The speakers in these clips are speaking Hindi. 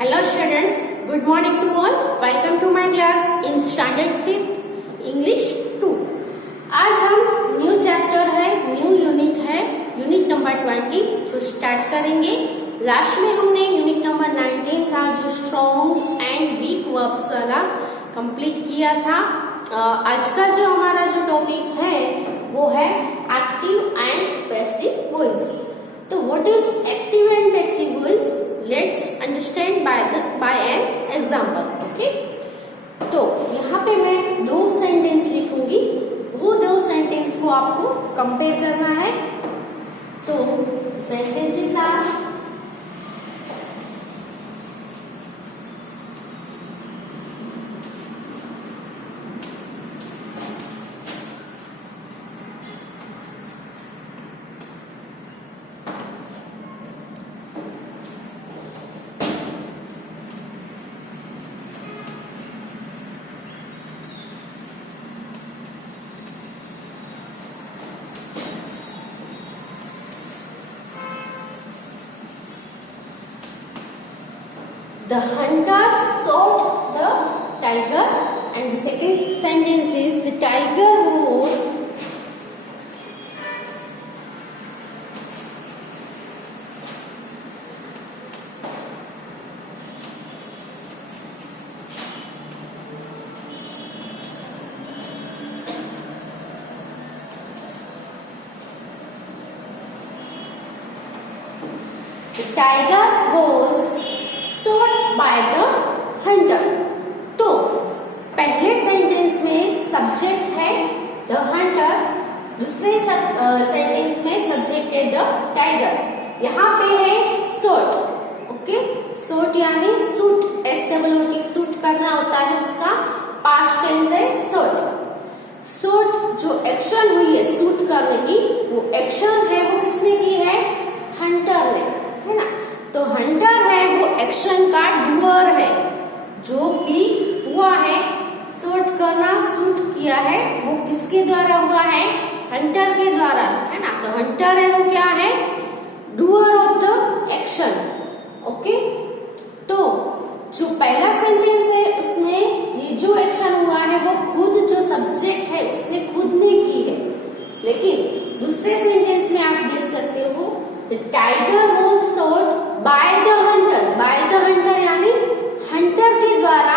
Hello students, good morning to all. Welcome to my class in standard 5th English 2. आज हम न्यू चैप्टर है, न्यू यूनिट है, यूनिट नंबर 20 जो स्टार्ट करेंगे। लास्ट में हमने यूनिट नंबर 19 था जो स्ट्रॉन्ग एंड वीक वर्ब्स वाला कंप्लीट किया था। आज का जो हमारा जो टॉपिक है वो है एक्टिव एंड पैसिव वॉइस। तो what is active and passive voice? Let's understand by an example. Okay? तो यहाँ पे मैं दो सेंटेंस लिखूंगी, वो दो सेंटेंस को आपको कंपेयर करना है। तो sentences are The hunter shot the tiger, and the second sentence is the tiger was shot by the hunter। तो पहले सेंटेंस में सब्जेक्ट है द हंटर, दूसरे सेंटेंस में सब्जेक्ट है द टाइगर। यहाँ पे है शॉट। ओके, शॉट यानी शूट, SOOT शूट करना होता है, उसका पास्ट टेंस है शॉट। शॉट जो एक्शन हुई है शूट करने की, वो एक्शन है वो किसने की है? हंटर ने, है ना। तो हंटर है वो एक्शन का डूअर है, जो भी हुआ है शूट करना, शूट किया है, वो किसके द्वारा हुआ है? हंटर के द्वारा, है ना। तो हंटर है वो क्या है? Doer of the action. Okay, तो जो पहला सेंटेंस है उसमें ये जो एक्शन हुआ है वो खुद जो सब्जेक्ट है उसने खुद ने की है, लेकिन दूसरे सेंटेंस में आप देख सकते हो The tiger was shot by the hunter। by the hunter यानी हंटर के द्वारा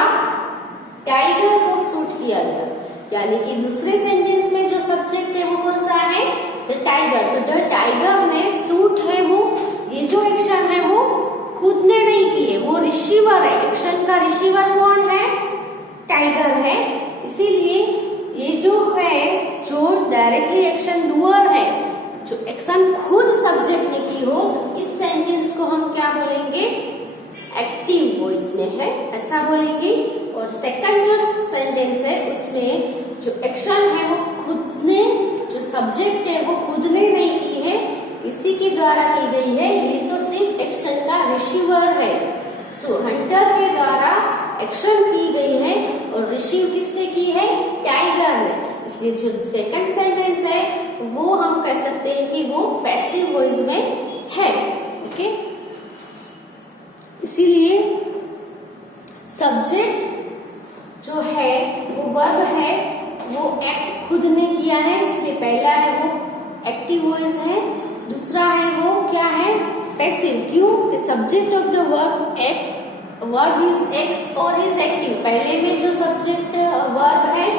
टाइगर को शूट किया गया, यानी कि दूसरे सेंटेंस में जो सब्जेक्ट है वो कौन सा है? The tiger. तो द टाइगर ने शूट है वो, ये जो एक्शन है वो खुद ने नहीं की है, वो रिसीवर है। एक्शन का रिसीवर कौन है? टाइगर है। इसीलिए ये जो है, जो डायरेक्टली एक्शन डूअर है, जो एक्शन खुद सब्जेक्ट ने की हो, तो इस सेंटेंस को हम क्या बोलेंगे? एक्टिव वॉइस में है, ऐसा बोलेंगे। और सेकंड जो सेंटेंस है उसमें जो एक्शन है वो खुद ने, जो सब्जेक्ट है वो खुद ने नहीं की है, किसी के द्वारा की गई है, ये तो सिर्फ एक्शन का रिसीवर है। सो हंटर के द्वारा एक्शन की गई है और रिसीव किसने की है? टाइगर ने। इसलिए जो सेकंड सेंटेंस है वो हम कह सकते हैं कि वो पैसिव वॉइस में है। ओके, इसीलिए सब्जेक्ट जो है वो वर्ब है, वो एक्ट खुद ने किया है, इसलिए पहला है वो एक्टिव वॉइस है, दूसरा है वो क्या है? पैसिव। क्यों? Subject of the verb act, verb is x और इज एक्टिव। पहले में जो सब्जेक्ट वर्ब है,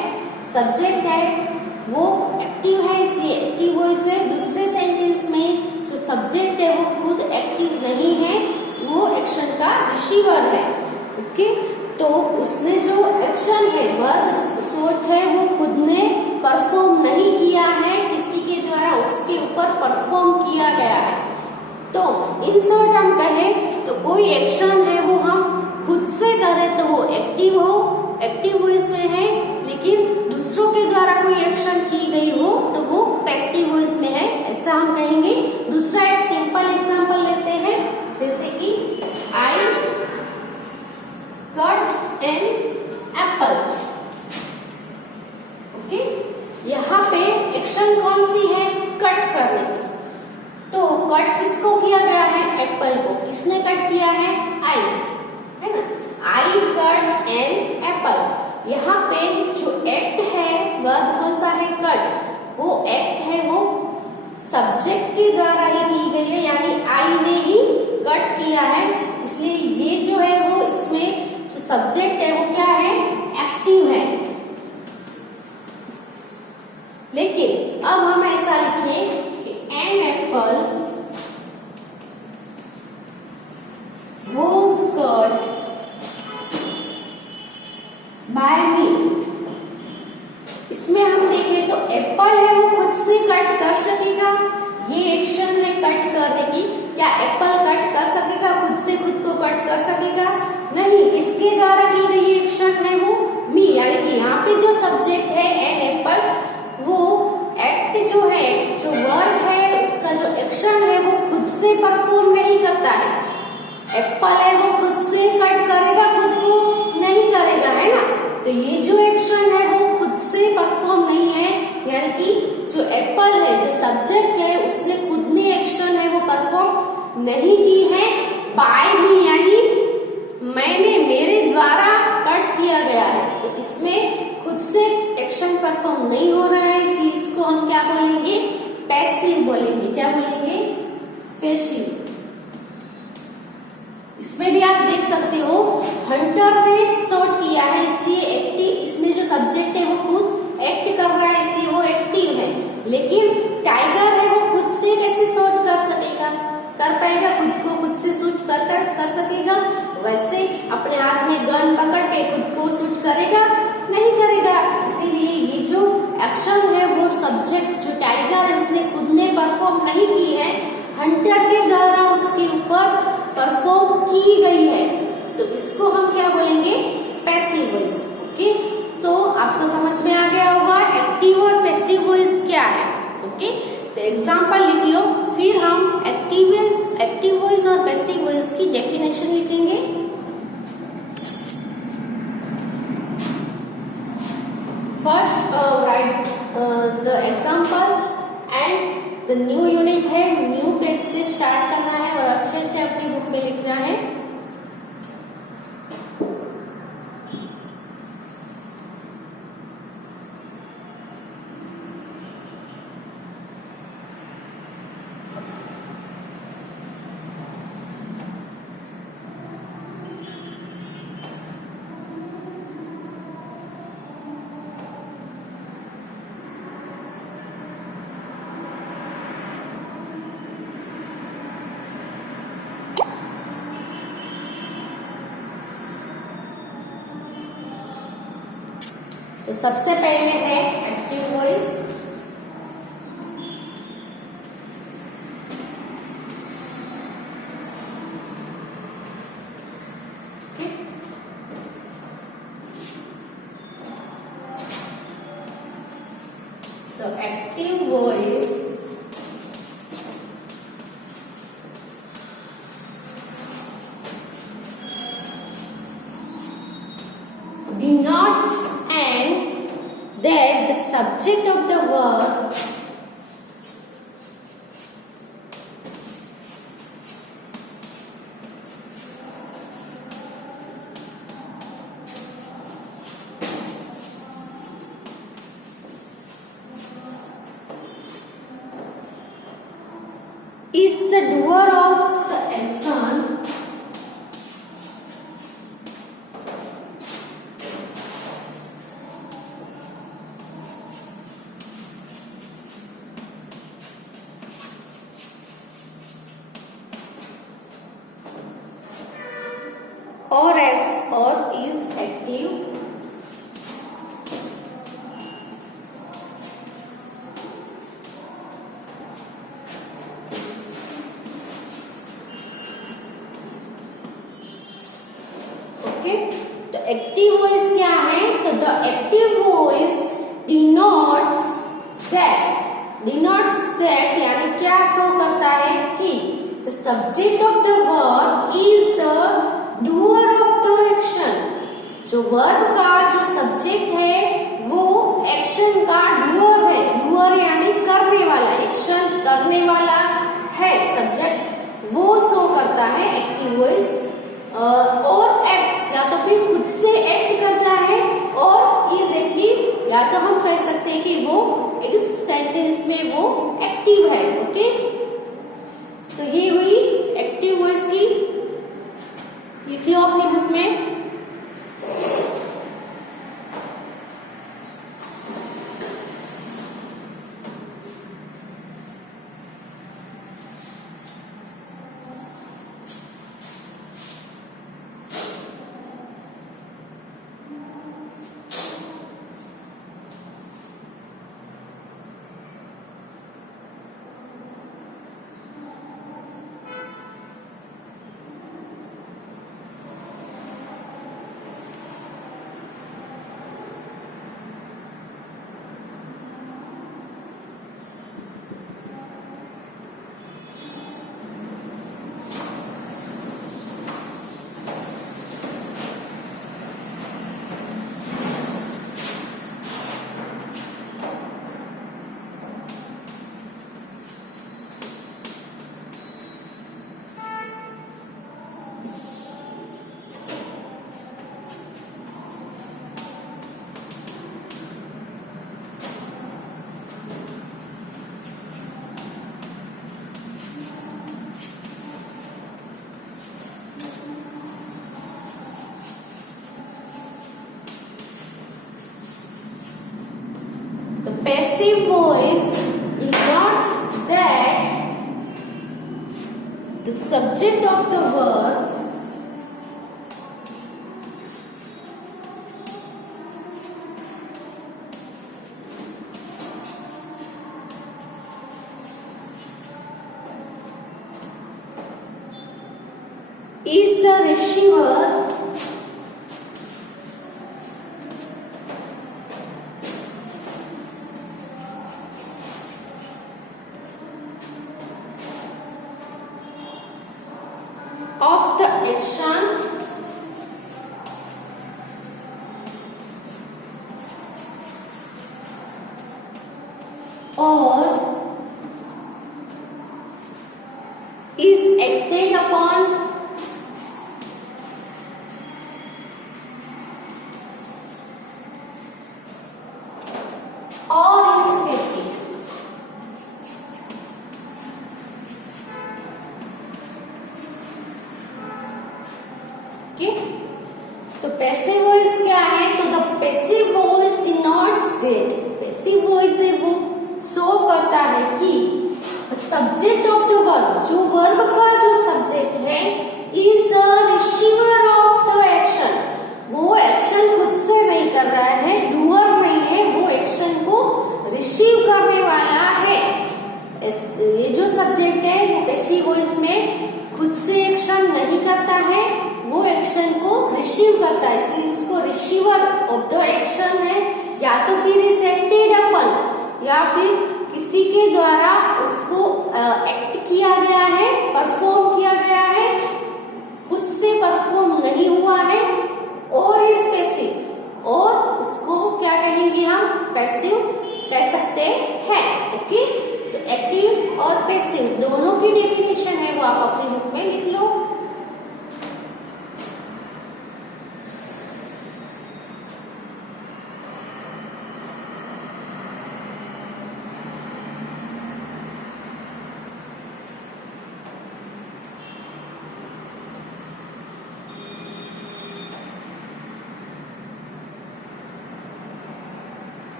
सब्जेक्ट है वो एक्टिव है, इसलिए एक्टिव वॉइस है। दूसरे सेंटेंस में जो सब्जेक्ट है वो खुद एक्टिव नहीं है, वो एक्शन का रिसीवर है। ओके, तो उसने जो एक्शन है वर्ब शॉट है वो खुद ने परफॉर्म नहीं किया है, किसी के द्वारा उसके ऊपर परफॉर्म किया गया है। तो इन शॉर्ट हम कहें तो कोई एक्शन है वो हम खुद से करें तो वो एक्टिव वॉइस में है, लेकिन दूसरों के द्वारा कोई एक्शन की गई हो तो वो पैसिव वॉइस में है, ऐसा हम कहेंगे। दूसरा एक सिंपल एग्जांपल लेते हैं, जैसे कि I cut an apple. Okay, यहाँ पे एक्शन कौन सी है? कट करने की। तो कट किसको किया गया है? एप्पल को। किसने कट किया है? आई। यहाँ पे जो एक्ट है वर्ब कौन सा है, कट, वो एक्ट है वो सब्जेक्ट के द्वारा ही की गई है, यानी आई ने ही कट किया है, इसलिए ये जो है वो इसमें जो सब्जेक्ट है वो क्या है, एक्टिव है। लेकिन अब हम ऐसा लिखें कि an apple was cut by me। इसमें हम देखें तो एप्पल है वो खुद से कट कर सकेगा, ये एक्शन है कट करने की, क्या एप्पल कट कर सकेगा, खुद से खुद को कट कर सकेगा, नहीं, किसके द्वारा की गई एक्शन है वो मी, यानी कि यहाँ पे जो सब्जेक्ट है एन एप्पल, वो एक्ट जो है, जो वर्ब है, उसका जो एक्शन है वो खुद से परफॉर्म नहीं करता है। एप्पल है वो खुद से कट करेगा, खुद को नहीं करेगा, है ना, तो ये जो एक्शन है वो खुद से परफॉर्म नहीं है, यानी कि जो एप्पल है, जो सब्जेक्ट है, उसने खुद ने एक्शन है वो परफॉर्म नहीं की है, बाय मी यानी मैंने, मेरे द्वारा कट किया गया है, तो इसमें खुद से एक्शन परफॉर्म नहीं हो रहा है, इसलिए इसको हम क्या बोलेंगे, पैसिव बोलेंगे। क्या बोलेंगे, पैसिव। इसमें भी आप देख सकते हो हंटर ने शॉट किया है, इसलिए एक्टिव, इसमें जो सब्जेक्ट है वो खुद एक्ट कर रहा है, इसलिए वो एक्टिव है। लेकिन टाइगर है वो खुद से कैसे शॉट कर सकेगा, कर पाएगा, खुद को खुद से शूट कर सकेगा, वैसे अपने हाथ में गन पकड़ के खुद को शूट करेगा, नहीं करेगा। इसीलिए ये जो एक्शन है वो सब्जेक्ट जो टाइगर है उसने खुद ने परफॉर्म नहीं की है, हंटर के द्वारा उसके ऊपर परफॉर्म की गई है, तो इसको हम क्या बोलेंगे, पैसिव वॉइस। ओके, तो आपको समझ में आ गया होगा एक्टिव और पैसिव वॉइस क्या है। ओके, तो एग्जांपल लिख लो, फिर हम एक्टिव वॉइस और पैसिव वॉइस की डेफिनेशन लिखेंगे। First right the examples and the new unit है, न्यू पेज से स्टार्ट करना है और अच्छे से अपनी बुक में लिखना है। तो सबसे पहले है active voice. So active voice denotes that the subject of the verb is the doer of the action or acts or is active okay. तो एक्टिव वॉइस क्या है, तो the active voice denotes that यानी क्या शो करता है कि the subject of the verb is the doer of the action, जो वर्ब का जो सब्जेक्ट है वो एक्शन का डूअर है, डूअर यानी करने वाला, एक्शन करने वाला है सब्जेक्ट, वो शो करता है एक्टिव वॉइस। और एक्ट्स या तो फिर खुद से एक्ट करता है और सकते कि वो इस सेंटेंस में वो एक्टिव है। ओके, तो ये हुई एक्टिव वॉइस की, लिख लो अपनी बुक में। Passive voice denotes that the subject of the verb is the receiver of the action or is acted upon or is passive. Okay, तो पैसिव वॉइस क्या है? तो the passive voice denotes that, passive voice है वो शो करता है कि the subject of the verb, जो वर्ब का जो सब्जेक्ट है, is the receiver of the action, वो एक्शन खुद से नहीं कर रहा है, डूअर नहीं है, वो एक्शन को रिसीव करने वाला है। ये जो सब्जेक्ट है वो पैसिव वॉइस में खुद से एक्शन नहीं करता है, वो एक्शन को रिसीव करता है, इसलिए इसको रिसीवर ऑफ द एक्शन है, या तो फिर इज एक्टेड अपन, या फिर किसी के द्वारा उसको एक्ट किया गया है, परफॉर्म किया गया है, खुद से परफॉर्म नहीं हुआ है, और इज पैसिव, और उसको क्या कहेंगे हम? पैसिव कह सकते हैं। ओके, तो एक्टिव और पैसिव दोनों की डेफिनेशन है वो आप अपनी बुक में लिख लो।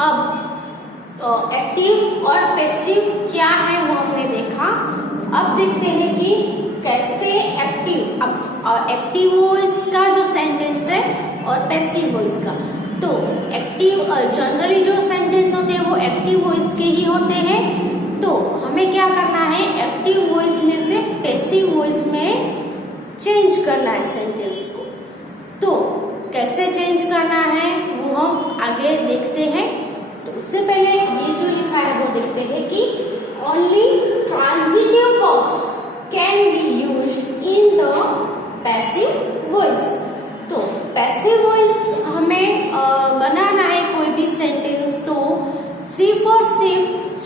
अब एक्टिव और पैसिव क्या है वो हमने देखा। अब देखते हैं कि कैसे एक्टिव, अब एक्टिव वॉइस का जो सेंटेंस है और पैसिव वॉइस का, तो एक्टिव जनरली जो सेंटेंस होते हैं वो एक्टिव वॉइस के ही होते हैं, तो हमें क्या करना है? एक्टिव वॉइस में से पैसिव वॉइस में चेंज करना है सेंटेंस को। तो कैसे चेंज करना है वो हम आगे देखते हैं। तो उससे पहले ये जो लिखा है वो देखते हैं कि ओनली ट्रांजिटिव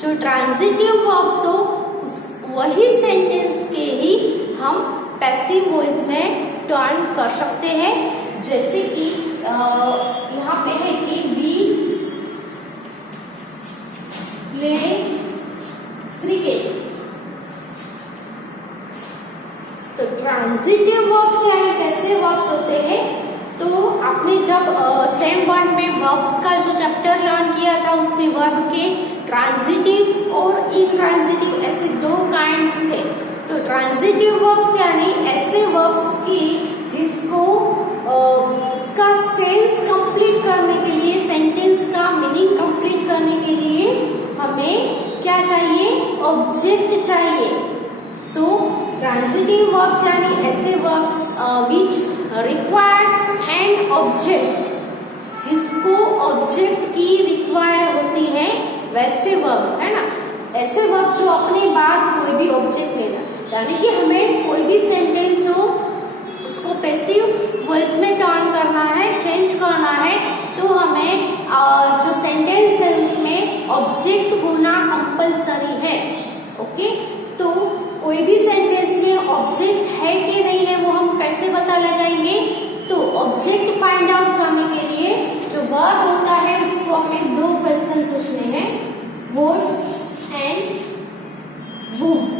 जो ट्रांजिटिव वर्ब्स हो वही सेंटेंस के ही हम पैसिव वॉइस में टर्न कर सकते हैं। जैसे कि यहाँ पे है कि वी प्ले क्रिकेट। तो ट्रांजिटिव वर्ब्स यानी कैसे वर्ब्स होते हैं, तो आपने जब सेम वन में वर्ब्स का जो चैप्टर लर्न किया था उसमें वर्ब के ट्रांजिटिव और इनट्रांजिटिव ऐसे दो काइंड्स थे। तो ट्रांजिटिव वर्ब्स यानी ऐसे वर्ब्स की जिसको उसका सेंस कंप्लीट करने के लिए, सेंटेंस का मीनिंग कंप्लीट करने के लिए हमें क्या चाहिए, ऑब्जेक्ट चाहिए। सो ट्रांजिटिव वर्ब्स यानी ऐसे verbs which requires an object, जिसको ऑब्जेक्ट की रिक्वायर होती है वैसे वर्ब, है ना। ऐसे वर्ब जो अपने बाद कोई भी ऑब्जेक्ट लेना, यानी कि हमें कोई भी सेंटेंस हो उसको पैसिव वॉइस में टर्न करना है, चेंज करना है, तो हमें जो सेंटेंस है उसमें ऑब्जेक्ट होना कंपल्सरी है। ओके, तो कोई भी सेंटेंस में ऑब्जेक्ट है कि नहीं है वो हम कैसे पता लगाएंगे, तो ऑब्जेक्ट फाइंड आउट करने के लिए जो वर्ब होता है उसको हमें दो क्वेश्चन पूछने हैं, what and whom।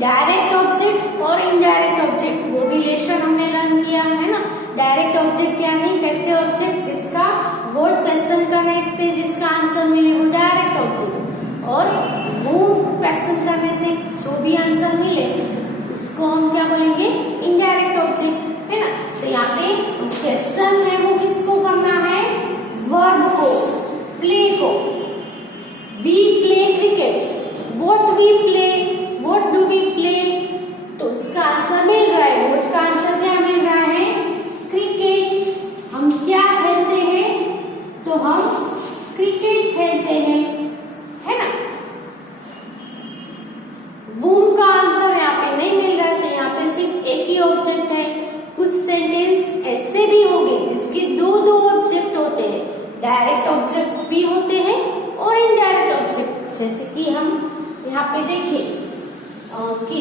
Direct object और इनडायरेक्ट ऑब्जेक्ट वो रिलेशन हमने लर्न किया है ना। डायरेक्ट ऑब्जेक्ट यानी कैसे ऑब्जेक्ट जिसका व्हाट क्वेश्चन करने से जिसका आंसर मिले वो डायरेक्ट ऑब्जेक्ट, और वो क्वेश्चन करने से जो भी आंसर मिले उसको हम क्या बोलेंगे, इनडायरेक्ट ऑब्जेक्ट, है ना। तो यहाँ पे क्वेश्चन है वो किसको करना है, वर्ब को, प्ले को। We play cricket, what we play, what do we play, तो इसका आंसर मिल रहा है, व्हाट का आंसर क्या मिल रहा है, क्रिकेट। हम क्या खेलते हैं, तो हम क्रिकेट खेलते हैं, है ना। वूम का आंसर यहाँ पे नहीं मिल रहा है, तो यहाँ पे सिर्फ एक ही ऑब्जेक्ट है। कुछ सेंटेंस ऐसे भी होंगे जिसके दो दो ऑब्जेक्ट होते हैं, डायरेक्ट ऑब्जेक्ट भी होते हैं और इनडायरेक्ट ऑब्जेक्ट। जैसे कि हम यहाँ पे देखें कि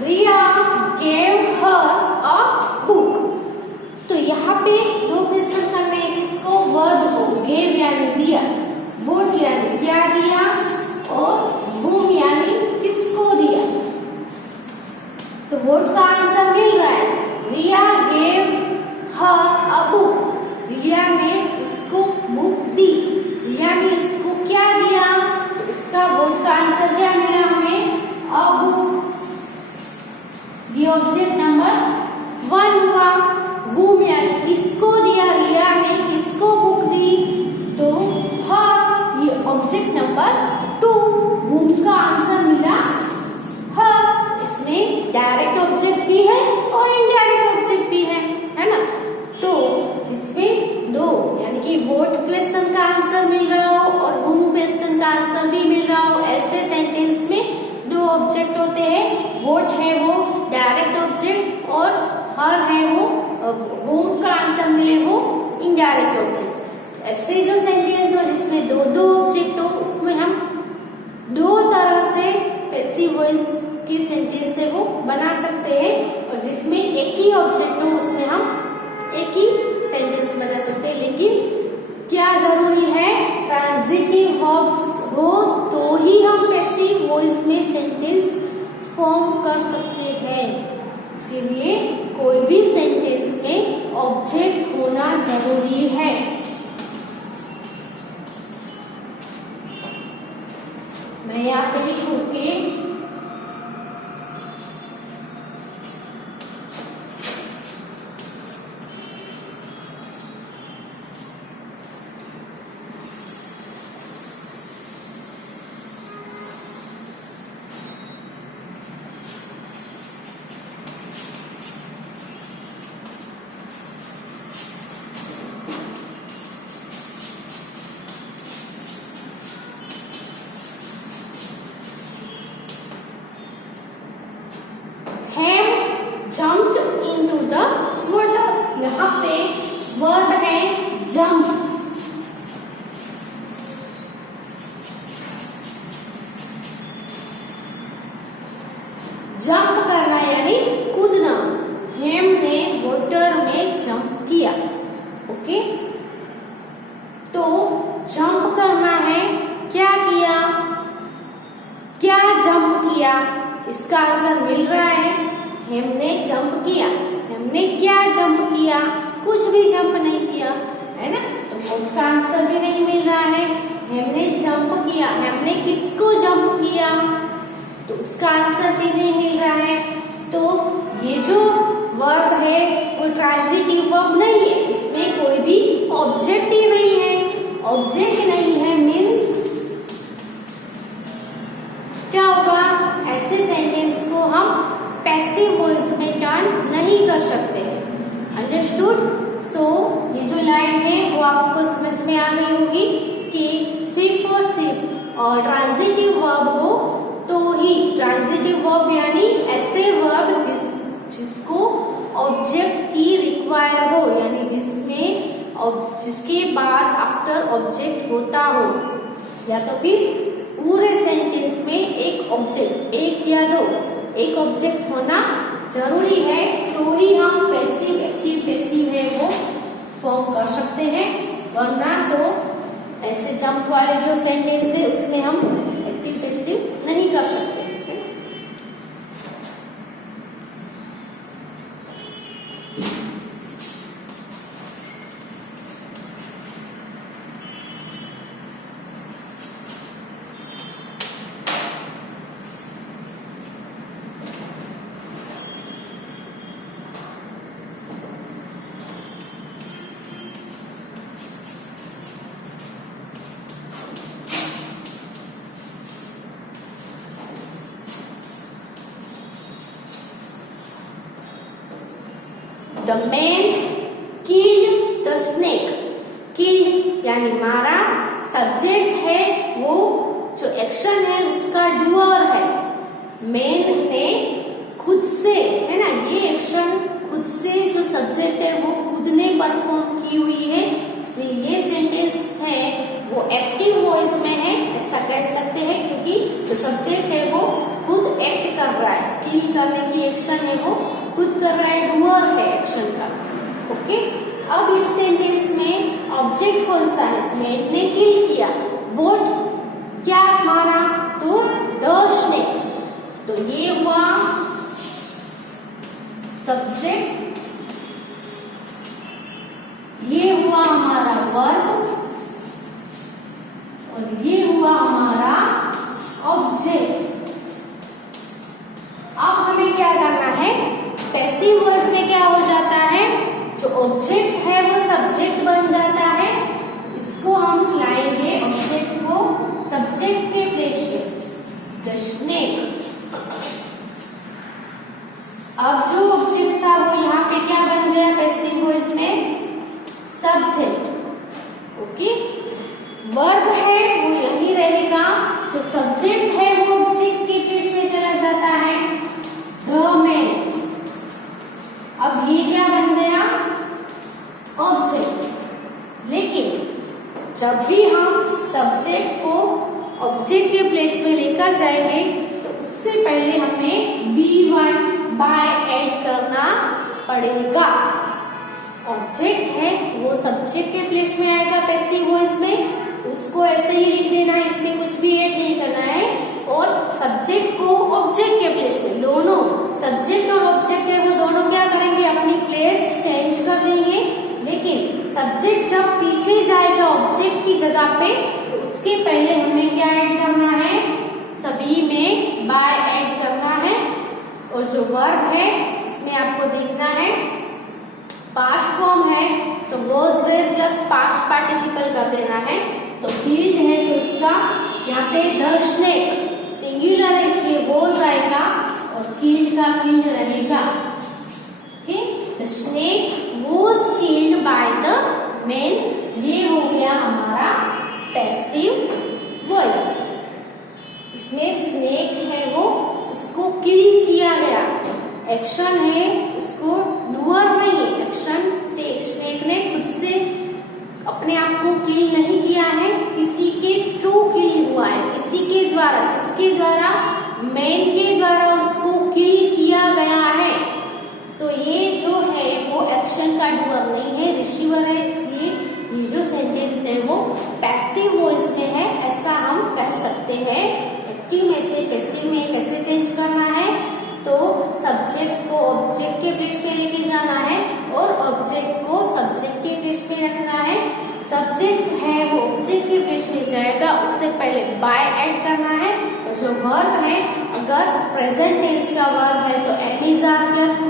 रिया gave her a book। तो यहाँ पे दो क्वेश्चन करने हैं, किसको, वर्ब को, gave यानी दिया, what यानी क्या दिया, और whom यानी किसको दिया। तो what का आंसर मिल रहा है, रिया gave her a book। रिया ने उसको बुक दी, रिया ने इसको क्या दिया, इसका what का आंसर क्या मिला हमें, a book। ये ऑब्जेक्ट नंबर 1 हुआ। whom यानी किसको दिया, रिया ने किसको बुक दी, तो her, ये ऑब्जेक्ट नंबर 2। whom का आंसर मिला her। इसमें डायरेक्ट ऑब्जेक्ट भी है और इनडायरेक्ट ऑब्जेक्ट भी है ना। तो जिसमें दो यानी कि what क्वेश्चन का आंसर मिल रहा हो और whom क्वेश्चन का आंसर भी मिल रहा हो, ऐसे सेंटेंस में दो ऑब्जेक्ट होते हैं। what है वो डायरेक्ट ऑब्जेक्ट और हर है वो whom का आंसर मिले वो इनडायरेक्ट ऑब्जेक्ट। ऐसे जो सेंटेंस हो जिसमें दो दो ऑब्जेक्ट हो उसमें हम दो तरह से पैसिव वॉइस की सेंटेंस है वो बना सकते हैं, और जिसमें एक ही ऑब्जेक्ट हो उसमें हम एक ही सेंटेंस बना सकते हैं। लेकिन क्या जरूरी है, ट्रांजिटिव वर्ब्स हो तो ही हम पैसिव वॉइस में सेंटेंस फॉर्म कर सकते हैं। इसीलिए कोई भी सेंटेंस में ऑब्जेक्ट होना जरूरी है। मैं यहाँ पे लिखूंगी यहाँ पे वर्ब है जंप। जंप करना यानी कूदना। हमने वाटर में जंप किया। ओके, तो जंप करना है, क्या किया, क्या जंप किया, इसका आंसर मिल रहा है हमने जंप किया। हमने क्या जंप किया, कुछ भी जंप नहीं किया, है ना, तो उसका आंसर भी नहीं मिल रहा है। हमने जंप किया, हमने किसको जंप किया, तो उसका आंसर भी नहीं मिल रहा है। तो ये जो वर्ब है वो ट्रांजिटिव वर्ब नहीं है, इसमें कोई भी ऑब्जेक्ट ही नहीं है। ऑब्जेक्ट नहीं है मीन्स क्या होगा, ऐसे सेंटेंस को हम पैसिव वॉइस में टर्न नहीं कर सकते। अंडरस्टूड? सो ये जो लाइन है वो आपको समझ में आ गई होगी कि सिर्फ और सिर्फ और ट्रांजिटिव वर्ब हो तो ही, ट्रांजिटिव वर्ब यानी ऐसे वर्ब जिसको ऑब्जेक्ट की रिक्वायर हो, यानी जिसके बाद आफ्टर ऑब्जेक्ट होता हो, या तो फिर पूरे सेंटेंस में एक ऑब्जेक्ट, एक या दो, एक ऑब्जेक्ट होना जरूरी है, तो ही हम पैसिव एक्टिव पैसिव है वो फॉर्म कर सकते हैं। वरना तो ऐसे जंप वाले जो सेंटेंस है उसमें हम एक्टिव पैसिव नहीं कर सकते। The man killed the snake. Killed यानी मारा, सब्जेक्ट है वो, जो एक्शन है उसका डूअर है। मैन ने खुद से, है ना, ये एक्शन खुद से जो सब्जेक्ट है वो खुद ने परफॉर्म की हुई है, इसलिए ये सेंटेंस है वो एक्टिव वॉइस में है, ऐसा कह सकते हैं, क्योंकि जो सब्जेक्ट है वो खुद एक्ट कर रहा है, किल करने की एक्शन है वो खुद कर रहा है, डूअर है एक्शन का। ओके, अब इस सेंटेंस में ऑब्जेक्ट कौन सा है, मैन ने किल किया, वोट क्या मारा, तो द स्नेक, तो ये हुआ सब्जेक्ट, ये हुआ हमारा वर्ब और ये हुआ हमारा ऑब्जेक्ट। अब हमें क्या करना है, पैसिव वॉइस में क्या हो जाता है, जो ऑब्जेक्ट है वो सब्जेक्ट बन जाता है, तो इसको हम लाएंगे ऑब्जेक्ट को सब्जेक्ट के प्लेस पे, द स्नेक। अब जो ऑब्जेक्ट था वो यहाँ पे क्या बन गया पैसिव वॉइस में, सब्जेक्ट। ओके, वर्ब है वो यही रहेगा, जो सब्जेक्ट है वो ऑब्जेक्ट के प्लेस में चला जाता है, द मैन। अब ये क्या बन गया, ऑब्जेक्ट। लेकिन जब भी हम सब्जेक्ट को ऑब्जेक्ट के प्लेस में लेकर जाएंगे तो उससे पहले हमें बाय ऐड करना पड़ेगा। ऑब्जेक्ट है वो सब्जेक्ट के प्लेस में आएगा पैसिव वॉइस में, तो उसको ऐसे ही लिख देना है, इसमें कुछ भी ऐड नहीं करना है। और सब्जेक्ट को ऑब्जेक्ट के प्लेस में, दोनों सब्जेक्ट और ऑब्जेक्ट है वो दोनों क्या करेंगे, अपनी प्लेस चेंज कर देंगे। लेकिन सब्जेक्ट जब पीछे जाएगा ऑब्जेक्ट की जगह पे, तो उसके पहले हमें क्या ऐड करना है, सभी में बाय ऐड करना है। और जो वर्ब है इसमें आपको देखना है पास्ट फॉर्म है तो was were plus past participle कर देना है। तो किल्ड है तो उसका यहाँ पे द स्नेक सिंगुलर है इसलिए वॉज आएगा और किल्ड का किल्ड रहेगा। Okay, the snake was killed by the man, ये हो गया हमारा पैसिव वॉइस। इसमें स्नेक है वो उसको किल किया गया, एक्शन है उसको डूअर नहीं, एक्शन से रिसीवर है, इसलिए ये जो सेंटेंस है वो पैसिव वॉइस में है, ऐसा हम कह सकते हैं। एक्टिव में से पैसिव में कैसे चेंज करना है, तो सब्जेक्ट को ऑब्जेक्ट के प्लेस पे लेके जाना है और ऑब्जेक्ट को सब्जेक्ट के प्लेस पे रखना है। सब्जेक्ट है वो ऑब्जेक्ट के प्लेस में जाएगा, उससे पहले बाय ऐड करना है। और जो वर्ब है, अगर प्रेजेंट टेंस का वर्ब है तो am is are plus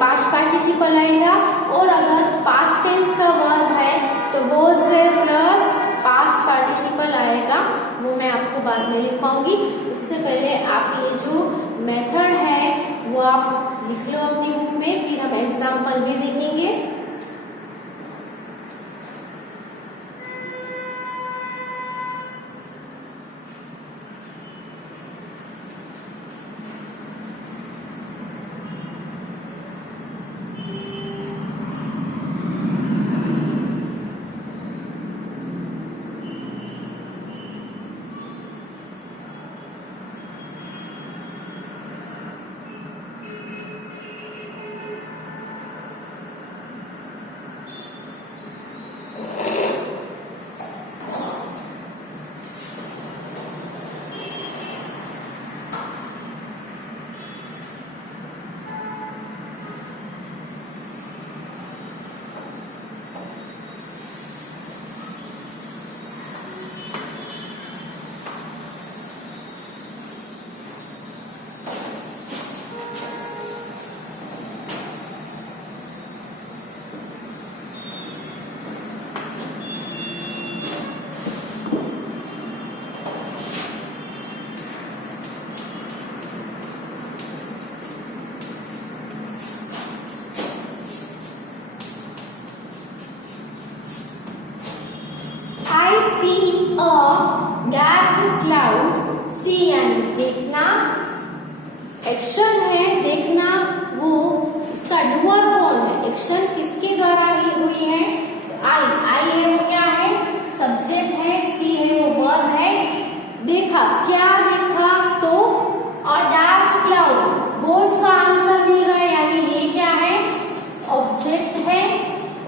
past participle आएगा, और अगर पास्ट टेंस का वर्ब है तो वॉज है प्लस पास्ट पार्टिसिपल आएगा। वो मैं आपको बाद में लिख पाऊंगी, उससे पहले आप ये जो मेथड है वो आप लिख लो अपनी बुक में, फिर हम एग्जाम्पल भी देखेंगे। एक्शन है देखना, वो इसका डूअर कौन है, एक्शन किसके द्वारा ही हुई है, आई। आई है वो क्या है, सब्जेक्ट है, सी है वो वर्ब है। देखा, क्या देखा तो, और डार्क क्लाउड, बोथ का आंसर मिल रहा है, यानी ये क्या है, ऑब्जेक्ट है।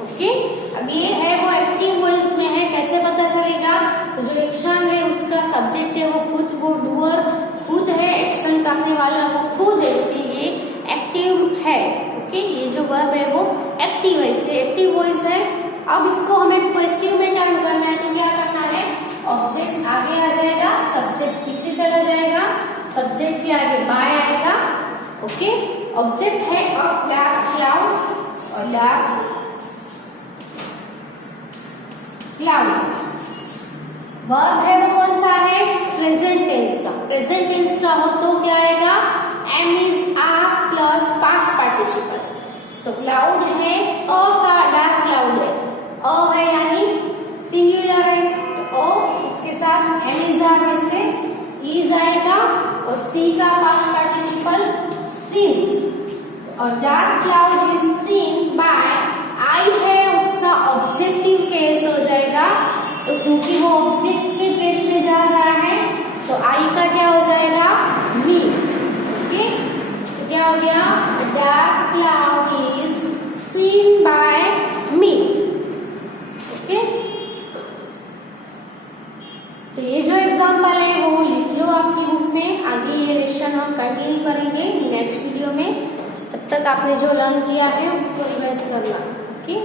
ओके, अब ये है वो एक्टिव वॉइस में है, कैसे पता चलेगा, तो जो एक्शन है उसका सब्जेक्ट है वो खुद, वो डूअर खुद है, एक्शन करने वाला वो खुद है, इसलिए ये एक्टिव है। ओके, ये जो वर्ब है वो एक्टिव है, इसलिए एक्टिव वॉइस है। अब इसको हमें पैसिव में टर्न करना है, तो क्या करना है, ऑब्जेक्ट आगे आ जाएगा, सब्जेक्ट पीछे चला जाएगा, सब्जेक्ट के आगे बाय आएगा। ओके, ऑब्जेक्ट है डार्क क्लाउड और डार्क क्लाउड। वर्ब है वो कौन सा है, प्रेजेंट टेंस का। प्रेजेंट टेंस का हो तो क्या आएगा, am is are plus past participle. तो क्लाउड है, अ का डार्क क्लाउड है, अ है यानी सिंगुलर है, तो अ इसके साथ एम इज आर में से इज आएगा, और सी का पास्ट पार्टिसिपल सीन, और dark cloud is seen by, I है उसका ऑब्जेक्टिव केस हो जाएगा, तो क्योंकि वो ऑब्जेक्ट के प्लेस में जा रहा है तो आई का क्या हो जाएगा, मी। ओके, तो क्या हो गया, dark cloud is seen by me. Okay, तो ये जो एग्जांपल है वो लिख लो आपकी बुक में, आगे ये लेसन हम कंटिन्यू करेंगे नेक्स्ट वीडियो में। तब तक आपने जो लर्न किया है उसको रिवाइज करना। ओके।